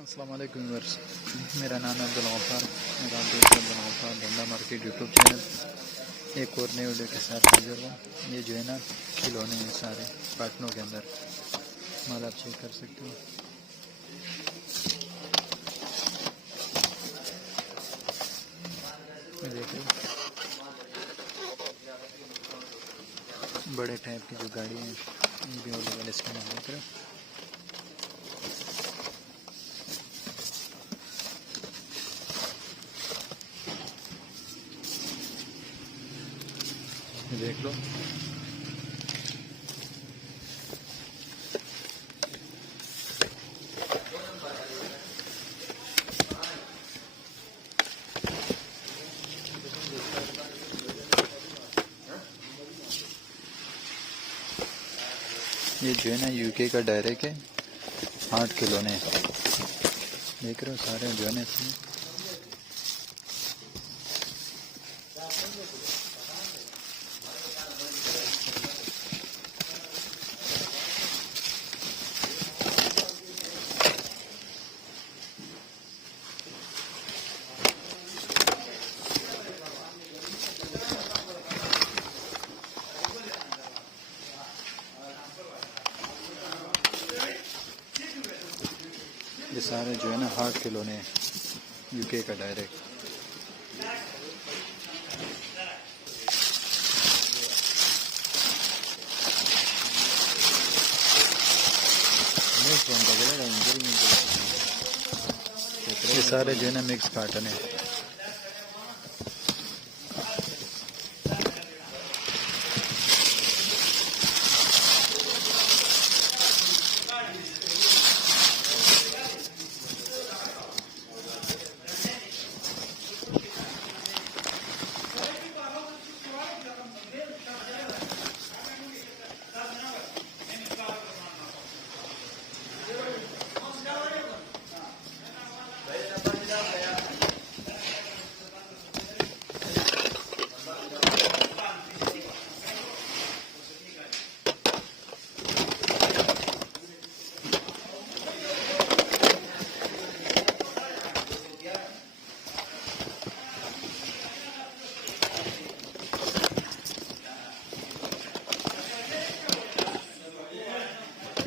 अस्सलाम वालेकुम व्यूअर्स, मेरा नाम है अब्दुल गफ्फार। मेरा अब्दुल गफ्फार धंधा मार्केट यूट्यूब चैनल एक और नए वीडियो के साथ हाजिर हूँ। ये जो है ना खिलौने हैं सारे कार्टनों के अंदर, माल आप चेक कर सकते हो। ये देखो बड़े टाइप की जो गाड़ी है ये भी अवेलेबल इसके अंदर देख रहे हो। देख लो ये जो है ना यूके का डायरेक्ट है, 8 खिलौने देख रहे हो सारे जो है ना इसमें। ये सारे जो है ना 8 खिलौने यूके का डायरेक्ट। ये सारे जो है ना मिक्स कार्टन है।